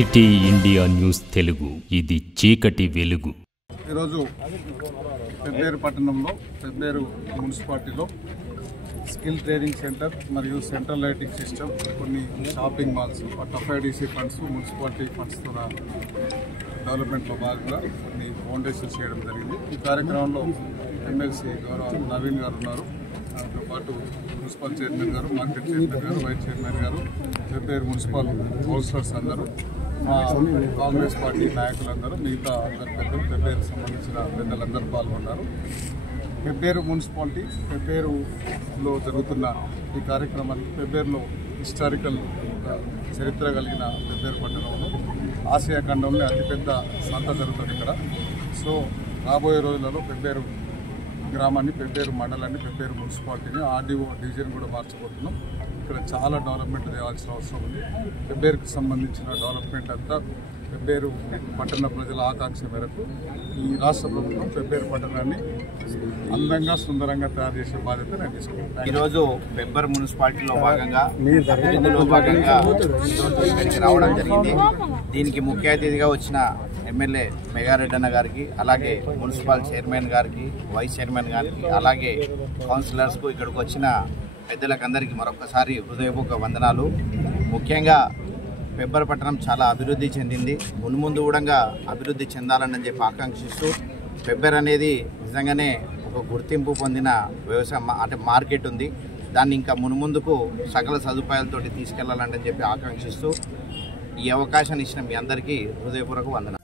City India news Telugu, ఇది చీకటి వెలుగు. ఈరోజు పెబ్బేరు పట్టణంలో పెబ్బేరు మున్సిపాలిటీలో స్కిల్ ట్రైనింగ్ సెంటర్ మరియు సెంట్రల్ లైటింగ్ సిస్టమ్, కొన్ని shopping malls, FIDC funds, municipality ఫండ్స్తో డెవలప్మెంట్లో భాగంగా కొన్ని ఫౌండేషన్స్ చేయడం జరిగింది. ఈ కార్యక్రమంలో ఎమ్మెల్సీ గౌరవ నవీన్ గారు ఉన్నారు. దాంతో పాటు మున్సిపల్ చైర్మన్ గారు, మార్కెట్ చైర్మన్ గారు, వైస్ చైర్మన్ గారు, పెబ్బేరు మున్సిపల్ కౌన్సిలర్స్ అందరూ, కాంగ్రెస్ పార్టీ నాయకులందరూ, మిగతా అందరు పెద్దలు, పెబ్బేరుకు సంబంధించిన పెద్దలందరూ పాల్గొన్నారు. పెబ్బేరు మున్సిపాలిటీ పెబ్బేరులో జరుగుతున్న ఈ కార్యక్రమానికి పెబ్బేరులో హిస్టారికల్ చరిత్ర కలిగిన పెబ్బేరు పట్టణంలో ఆసియా ఖండంలో అతిపెద్ద సంత జరుగుతుంది ఇక్కడ. సో రాబోయే రోజులలో పెబ్బేరు గ్రామాన్ని, పెబ్బేరు మండలాన్ని, పెబ్బేరు మున్సిపాలిటీని, RDO డివిజన్ కూడా మార్చబోతున్నాం. ఇక్కడ చాలా డెవలప్మెంట్ చేయాల్సిన అవసరం ఉంది. పెబ్బేరుకు సంబంధించిన డెవలప్మెంట్ అంతా పెబ్బేరు పట్టణ ప్రజల ఆకాంక్ష మేరకు ఈ రాష్ట్ర ప్రభుత్వం పెబ్బేరు పట్టణాన్ని అందంగా, సుందరంగా తయారు చేసే బాధ్యత నేను తీసుకుంటాను. ఈరోజు పెబ్బేరు మున్సిపాలిటీలో భాగంగా ఇక్కడికి రావడం జరిగింది. దీనికి ముఖ్య అతిథిగా వచ్చిన ఎమ్మెల్యే మెగారెడ్డి అన్న గారికి, అలాగే మున్సిపల్ చైర్మన్ గారికి, వైస్ చైర్మన్ గారికి, అలాగే కౌన్సిలర్స్కు, ఇక్కడికి వచ్చిన పెద్దలకందరికీ మరొకసారి హృదయపూర్వక వందనాలు. ముఖ్యంగా పెబ్బేరు పట్టణం చాలా అభివృద్ధి చెందింది. మున్ముందు కూడా అభివృద్ధి చెందాలని చెప్పి ఆకాంక్షిస్తూ, పెబ్బేరు అనేది నిజంగానే ఒక గుర్తింపు పొందిన వ్యవసాయం అంటే మార్కెట్ ఉంది. దాన్ని ఇంకా మున్ముందుకు సకల సదుపాయాలతోటి తీసుకెళ్లాలని చెప్పి ఆకాంక్షిస్తూ ఈ అవకాశాన్ని ఇచ్చిన మీ అందరికీ హృదయపూర్వక వందనాలు.